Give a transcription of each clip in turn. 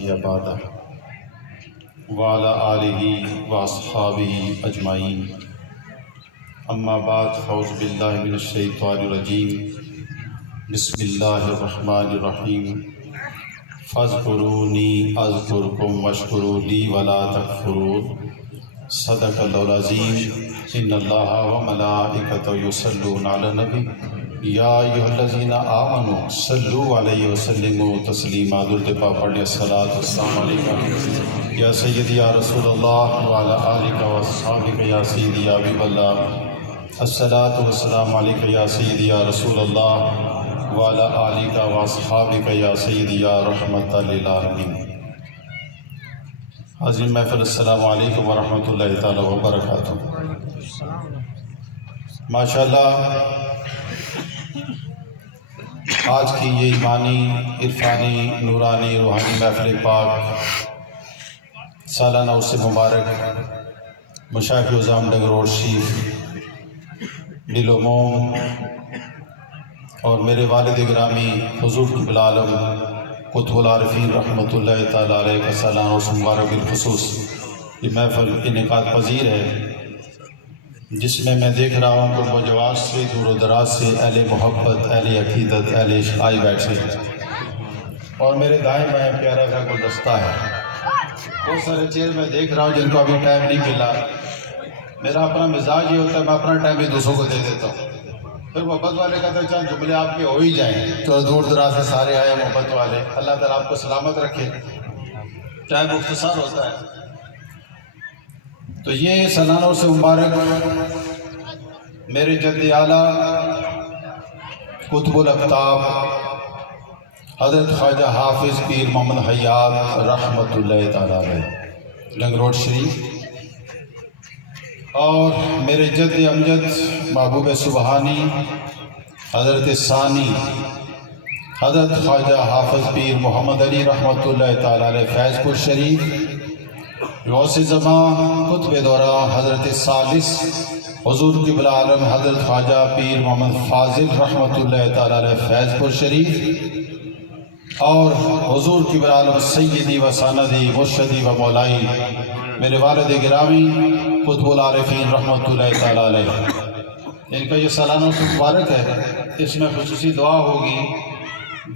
نبی بعدہ وعلی آلہ واصحابہ اجمعین اما بعد فاعوذ باللہ من الشیطان الرجیم بسم اللہ الرحمن الرحیم فاذکرونی اذکرکم واشکروا لی ولا تکفرون صدق اللہ العظیم ان اللہ وملائکتہ یصلون علی النبی یا ایھا الذین آمنوا صلوا علیہ وسلموا تسلیما درود پاک پڑھ لیں الصلاۃ والسلام علیکم یا سیدی یا رسول اللہ وعلی آلک واصحابک یا سیدی یا حبیب اللہ الصلاۃ والسلام علیکم یا سیدی یا رسول اللہ وعلی آلک واصحابک یا سیدی یا رحمۃ للعالمین۔ حاضرین محفل السلام علیکم ورحمۃ اللہ تعالی وبرکاتہ۔ ماشاءاللہ آج کی یہ ایمانی عرفانی نورانی روحانی محفل پاک سالانہ عرس مبارک مشائخ عظام ڈنگر روڈ شریف دل و موم اور میرے والد گرامی حضور قبلہ عالم قطب العارفین رحمۃ اللہ تعالیٰ علیہ کا سالانہ عرس مبارک بالخصوص یہ محفل انعقاد پذیر ہے، جس میں میں دیکھ رہا ہوں قرب و جواز سے دور و دراز سے اہل محبت، اہل عقیدت، اہل عشق آئی بیٹھے، اور میرے دائیں بائیں پیارا کا گلدستہ ہے۔ بہت سارے چیز میں دیکھ رہا ہوں جن کو ابھی ٹائم نہیں ملا۔ میرا اپنا مزاج یہ ہوتا ہے میں اپنا ٹائم بھی دوسروں کو دے دیتا ہوں، پھر محبت والے کہتے ہیں چند جملے آپ کے ہو ہی جائیں، تو دور دراز سے سارے آئے محبت والے۔ اللہ تعالیٰ آپ کو سلامت رکھے، ٹائم مختصر ہوتا ہے۔ تو یہ سالانہ عرس مبارک میرے جد اعلیٰ قطب الاقطاب حضرت خواجہ حافظ پیر محمد حیات رحمۃ اللہ تعالیٰ علیہ ڈنگر روڈ شریف، اور میرے جد امجد محبوب سبحانی حضرت ثانی حضرت خواجہ حافظ پیر محمد علی رحمۃ اللہ تعالیٰ علیہ فیض پور شریف، غوث زمان قطب دورہ حضرت ثالث حضور قبلہ عالم حضرت خواجہ پیر محمد فاضل رحمۃ اللہ تعالیٰ علیہ فیض پور شریف، اور حضور قبلہ عالم سیدی و سندی مرشدی و مولائی میرے والد گرامی قطب العارفین رحمۃ اللہ تعالیٰ علیہ، ان کا یہ سالانہ عرس مبارک ہے۔ اس میں خصوصی دعا ہوگی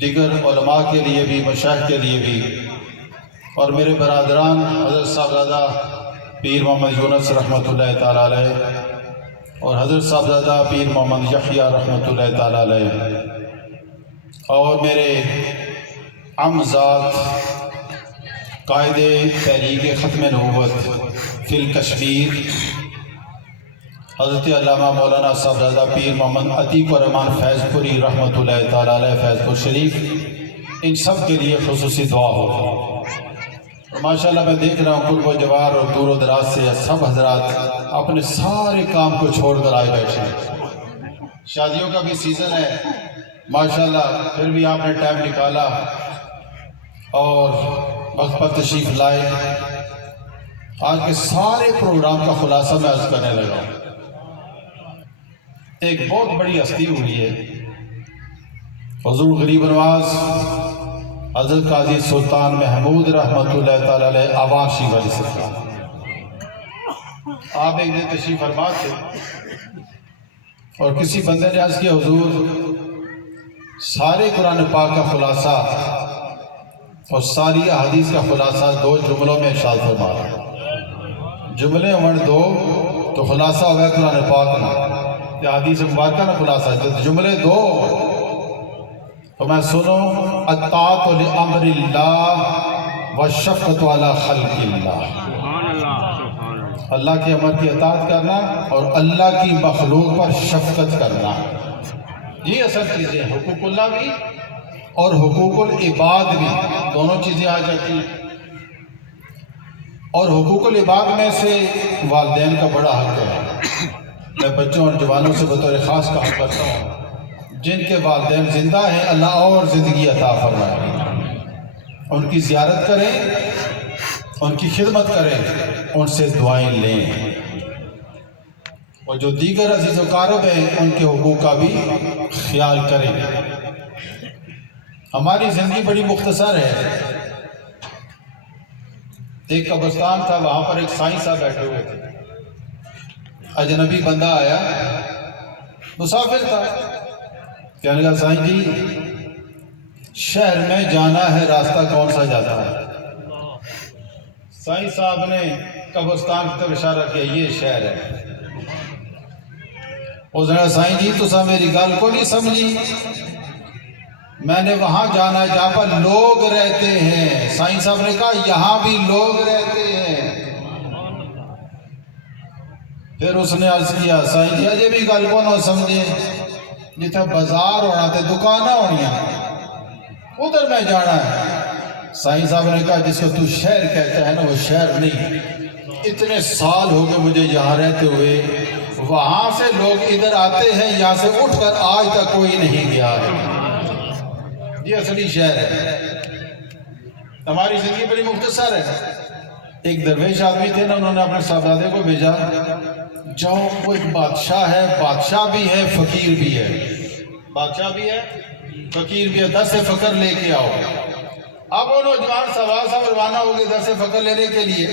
دیگر علماء کے لیے بھی، مشائخ کے لیے بھی، اور میرے برادران حضرت صاحبزادہ پیر محمد یونس رحمۃ اللہ تعالیٰ علیہ اور حضرت صاحبزادہ پیر محمد یحییٰ رحمۃ اللہ تعالیٰ علیہ، اور میرے عمزاد قائد تحریک ختم نبوت فی الکشمیر حضرت علامہ مولانا صاحبزادہ پیر محمد عتیق الرحمن فیض پوری رحمۃ اللہ تعالیٰ علیہ فیض پور شریف، ان سب کے لیے خصوصی دعا ہو۔ ماشاءاللہ میں دیکھ رہا ہوں قرب و جوار اور دور و دراز سے سب حضرات اپنے سارے کام کو چھوڑ کر آئے بیٹھے ہیں۔ شادیوں کا بھی سیزن ہے ماشاءاللہ، پھر بھی آپ نے ٹائم نکالا اور وقت پر تشریف لائے۔ آج کے سارے پروگرام کا خلاصہ میں عرض کرنے لگا ہوں۔ ایک بہت بڑی ہستی ہوئی ہے، حضور غریب نواز حضرت قاضی سلطان محمود رحمۃ اللہ تعالیٰ علیہ آواشی والی سرکار۔ آپ ایک دن تشریف فرما تھے اور کسی بندے نے عرض کیا حضور سارے قرآن پاک کا خلاصہ اور ساری احادیث کا خلاصہ 2 جملوں میں ارشاد فرما رہا، جملے ہوں 2 تو خلاصہ ہوگا قرآن پاک میں، یا حدیث مبارکہ میں خلاصہ، تو جملے 2 تو میں سنو اطاعت لامر اللہ والشفقۃ علی خلق اللہ، اللہ کے امر کی اطاعت کرنا اور اللہ کی مخلوق پر شفقت کرنا، یہ اصل چیزیں، حقوق اللہ بھی اور حقوق العباد بھی، دونوں چیزیں آ جاتی ہیں۔ اور حقوق العباد میں سے والدین کا بڑا حق ہے۔ میں بچوں اور جوانوں سے بطور خاص کہا کرتا ہوں جن کے والدین زندہ ہیں اللہ اور زندگی عطا فرمائے، ان کی زیارت کریں، ان کی خدمت کریں، ان سے دعائیں لیں، اور جو دیگر عزیز و اقارب ہیں ان کے حقوق کا بھی خیال کریں۔ ہماری زندگی بڑی مختصر ہے، ایک قبرستان تھا، وہاں پر ایک سائیں صاحب بیٹھے ہوئے تھے. اجنبی بندہ آیا، مسافر تھا. کہنے لگا سائیں جی شہر میں جانا ہے، راستہ کون سا جاتا ہے؟ سائیں صاحب نے قبرستان کی طرف اشارہ کیا، یہ شہر ہے. اس نے کہا سائیں جی تسا میری گل کو نہیں سمجھی، میں نے وہاں جانا ہے جہاں پر لوگ رہتے ہیں. سائیں صاحب نے کہا یہاں بھی لوگ رہتے ہیں. پھر اس نے عرض کیا سائیں جی اجے بھی گل کو نہ سمجھے، جتنا بازار ہونا تے دکانہ ہونی ادھر میں جانا ہے. سائیں صاحب نے کہا جس کو تو شہر کہتا ہے نا وہ شہر نہیں. اتنے سال ہو گئے مجھے یہاں رہتے ہوئے، وہاں سے لوگ ادھر آتے ہیں، یہاں سے اٹھ کر آج تک کوئی نہیں گیا ہے. یہ اصلی شہر ہے. ہماری زندگی بڑی مختصر ہے. ایک درویش آدمی تھے نا، انہوں نے اپنے صاحبزادے کو بھیجا جاؤ وہ ایک بادشاہ ہے، بادشاہ بھی ہے فقیر بھی ہے، بادشاہ بھی ہے فقیر بھی ہے، 10 فقر لے کے آؤ. اب وہ نوجوان سوار صاحب روانہ ہو گئے 10 فقر لینے کے لیے.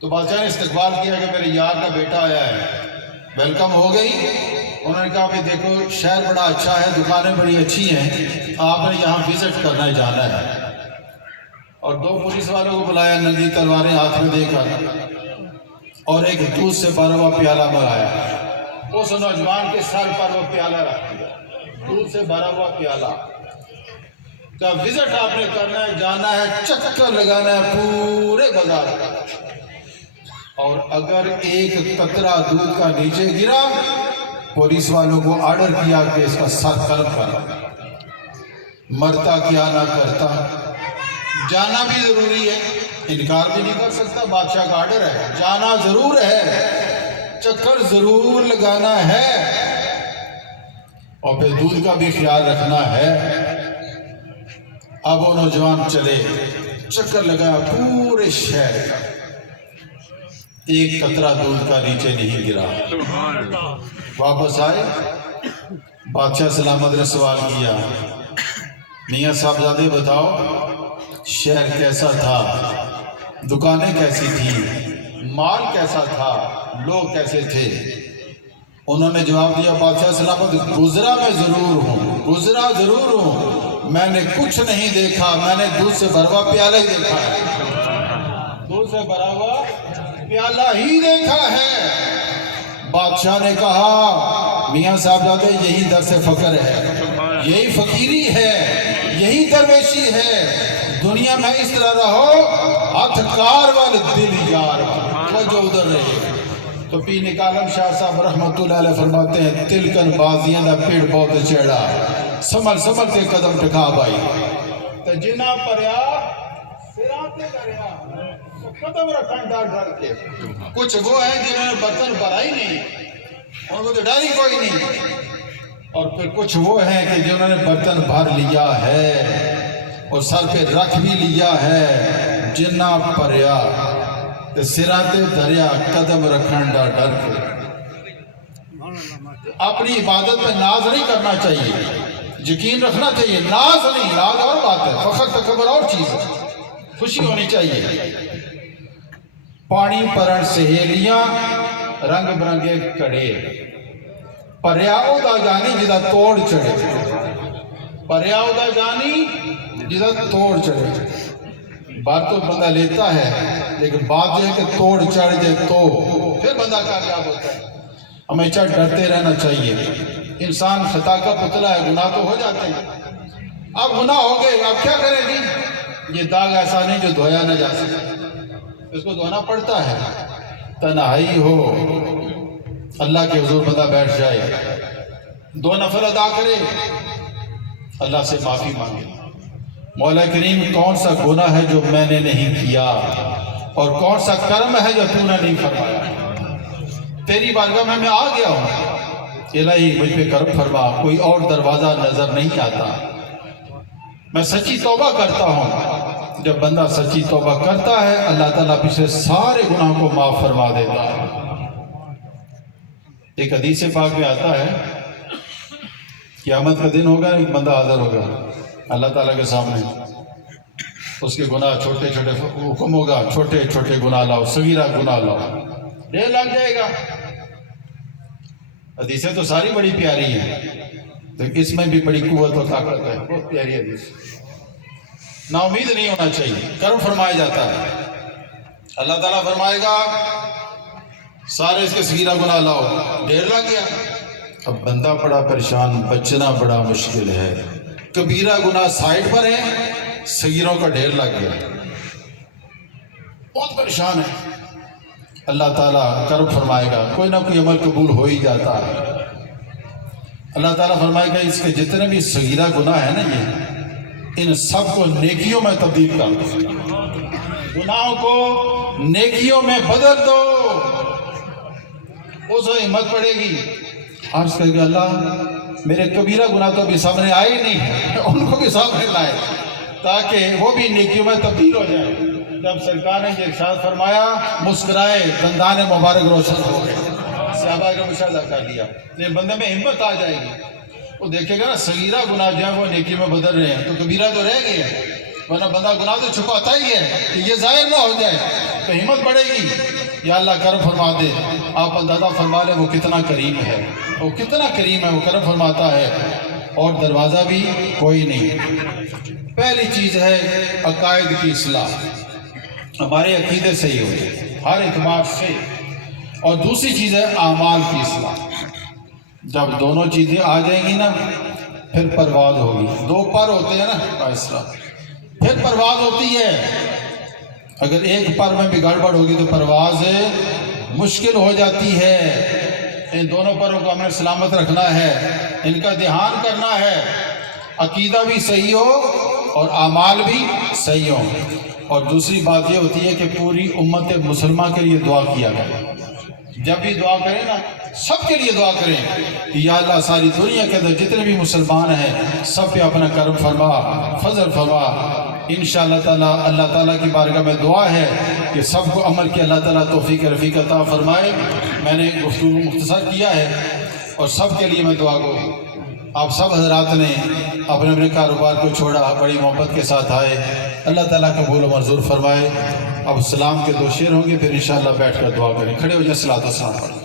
تو بادشاہ نے استقبال کیا کہ میرے یار کا بیٹا آیا ہے. ویلکم ہو گئی. انہوں نے کہا کہ دیکھو شہر بڑا اچھا ہے، دکانیں بڑی اچھی ہیں، آپ نے یہاں وزٹ کرنا ہے، جانا ہے. اور 2 پولیس والوں کو بلایا، ننگی تلواریں ہاتھ میں دے کر، اور ایک دودھ سے بھرا ہوا پیالہ منگایا. اس نوجوان کے سر پر وہ پیالہ رکھ دیا، دودھ سے بھرا ہوا پیالہ. کا وزٹ آپ نے کرنا ہے، جانا ہے، چکر لگانا ہے پورے بازار کا، اور اگر ایک قطرہ دودھ کا نیچے گرا، پولیس والوں کو آرڈر کیا کہ اس کا سر قلم کرنا. مرتا کیا نہ کرتا. جانا بھی ضروری ہے، انکار بھی نہیں کر سکتا، بادشاہ کا آرڈر ہے، جانا ضرور ہے، چکر ضرور لگانا ہے، اور پھر دودھ کا بھی خیال رکھنا ہے. اب وہ نوجوان چلے، چکر لگایا پورے شہر کا، ایک قطرہ دودھ کا نیچے نہیں گرا. واپس آئے، بادشاہ سلامت نے سوال کیا میاں صاحبزادے بتاؤ شہر کیسا تھا، دکانیں کیسی تھی، مال کیسا تھا، لوگ کیسے تھے؟ انہوں نے جواب دیا بادشاہ سلامت گزرا میں ضرور ہوں، گزرا ضرور ہوں، میں نے کچھ نہیں دیکھا، میں نے دودھ سے بھرا ہوا پیالہ ہی دیکھا ہے، دودھ سے بھرا ہوا پیالہ ہی دیکھا ہے. بادشاہ نے کہا میاں صاحبزادے یہی درس فقر ہے، یہی فقیری ہے، یہی درویشی ہے. دنیا میں اس طرح رہو، ہاتھ کار والے دل یار جو ادھر رہے. تو پیر کالم شاہ صاحب رحمت اللہ علیہ فرماتے ہیں تلکن بازیاں دا پیڑ بہت چیڑا، سمر سمر کے قدم ٹکا بائی. تو جنہ پریا سراتے کریا قدم رکھن ڈر ڈر کے. کچھ وہ ہیں جنہوں نے برتن بھرا ہی نہیں، ان کو تو ڈر ہی کوئی نہیں. اور پھر کچھ وہ ہیں کہ جنہوں نے برتن بھر لیا ہے اور سر پہ رکھ بھی لیا ہے. جنہ پریا سراتے دریا قدم رکھن ڈر ڈر کے. اپنی عبادت پہ ناز نہیں کرنا چاہیے، یقین رکھنا چاہیے، ناز نہیں، ناز اور بات ہے، فخر تکبر اور چیز ہے. خوشی ہونی چاہیے. پانی پرن سہیلیاں رنگ برنگے کڑے، پریاؤ دا جانی جدا توڑ چڑھے، پریاؤ دا جانی جدا توڑ چڑھے. بات تو بندہ لیتا ہے لیکن بات جو ہے کہ توڑ چڑھ جائے تو پھر بندہ کامیاب ہوتا ہے. ہمیشہ ڈرتے رہنا چاہیے. انسان خطا کا پتلا ہے، گناہ تو ہو جاتے ہیں. اب گناہ ہو گئے، اب کیا کریں گی؟ یہ داغ ایسا نہیں جو دھویا نہ جا سکے، اس کو دھونا پڑتا ہے. تنہائی ہو، اللہ کے حضور بندہ بیٹھ جائے، 2 نفل ادا کرے، اللہ سے معافی مانگے، مولا کریم کون سا گناہ ہے جو میں نے نہیں کیا، اور کون سا کرم ہے جو تو نے نہیں فرمایا. تیری بارگاہ میں آ گیا ہوں، الہی مجھ پہ کرم فرما، کوئی اور دروازہ نظر نہیں آتا. میں سچی توبہ کرتا ہوں. جب بندہ سچی توبہ کرتا ہے اللہ تعالیٰ پچھلے سارے گناہوں کو معاف فرما دیتا ہے. ایک حدیث پاک میں آتا ہے قیامت کا دن ہوگا، ایک بندہ حاضر ہوگا اللہ تعالیٰ کے سامنے. اس کے گناہ چھوٹے چھوٹے حکم ہوگا چھوٹے چھوٹے گناہ لاؤ، صغیرہ گناہ لاؤ، ڈھیر لگ جائے گا۔ حدیثیں تو ساری بڑی پیاری ہیں، تو اس میں بھی بڑی قوت و طاقت ہے، بہت پیاری حدیث۔ نا امید نہیں ہونا چاہیے، کرم فرمایا جاتا ہے۔ اللہ تعالیٰ فرمائے گا سارے اس کے صغیرہ گناہ لاؤ، ڈھیر لگ گیا۔ اب بندہ بڑا پریشان، بچنا بڑا مشکل ہے، کبیرہ گناہ سائڈ پر ہے، صغیروں کا ڈھیر لگ گیا، بہت پریشان ہے۔ اللہ تعالیٰ کرم فرمائے گا، کوئی نہ کوئی عمل قبول ہو ہی جاتا ہے۔ اللہ تعالیٰ فرمائے گا اس کے جتنے بھی صغیرہ گناہ ہیں نا، یہ ان سب کو نیکیوں میں تبدیل کر دو، گناہوں کو نیکیوں میں بدل دو۔ اس وقت ہمت پڑے گی، عرض کرے گا اللہ میرے کبیرہ گناہ تو بھی سامنے آئے ہی نہیں، ان کو بھی سامنے لائے تاکہ وہ بھی نیکیوں میں تبدیل ہو جائے۔ جب سرکار نے یہ ارشاد فرمایا، مسکرائے، دندان مبارک روشن ہو گئے، صحابہ کا مشاہدہ کر لیا، لیکن بندے میں ہمت آ جائے گی، وہ دیکھے گا نا صغیرہ گناہ جو ہے وہ نیکی میں بدل رہے ہیں، تو کبیرہ تو رہ گئے ہیں، ورنہ بندہ گناہ تو چھپاتا ہی ہے کہ یہ ظاہر نہ ہو جائے، تو ہمت بڑھے گی۔ یا اللہ کرم فرما دے، آپ اندازہ فرما لیں وہ کتنا کریم ہے، وہ کتنا کریم ہے، وہ کرم فرماتا ہے، اور دروازہ بھی کوئی نہیں۔ پہلی چیز ہے عقائد کی اصلاح، ہمارے عقیدے صحیح ہو جائے ہر اعتبار سے، اور دوسری چیز ہے اعمال کی اصلاح۔ جب دونوں چیزیں آ جائیں گی نا پھر پرواز ہوگی، دو پر ہوتے ہیں نا اصلاح، پھر پرواز ہوتی ہے۔ اگر ایک پر میں بھی گڑبڑ ہوگی تو پرواز مشکل ہو جاتی ہے۔ ان دونوں پروں کو ہمیں سلامت رکھنا ہے، ان کا دھیان کرنا ہے، عقیدہ بھی صحیح ہو اور اعمال بھی صحیح ہو۔ اور دوسری بات یہ ہوتی ہے کہ پوری امت مسلمہ کے لیے دعا کیا کرے، جب بھی دعا کریں نا سب کے لیے دعا کریں کہ یا اللہ ساری دنیا کے اندر جتنے بھی مسلمان ہیں سب پہ اپنا کرم فرما، فضل فرما۔ انشاءاللہ تعالیٰ اللہ تعالیٰ کی بارگاہ میں دعا ہے کہ سب کو عمل کی اللہ تعالیٰ توفیق رفیق عطا فرمائے۔ میں نے گفتگو مختصر کیا ہے اور سب کے لیے میں دعا کروں۔ آپ سب حضرات نے اپنے اپنے کاروبار کو چھوڑا، بڑی محبت کے ساتھ آئے، اللہ تعالیٰ قبول و منظور فرمائے۔ اب سلام کے دو شعر ہوں گے، پھر انشاءاللہ بیٹھ کر دعا کریں۔ کھڑے ہو جائیں، صلاۃ و سلام پڑھیں۔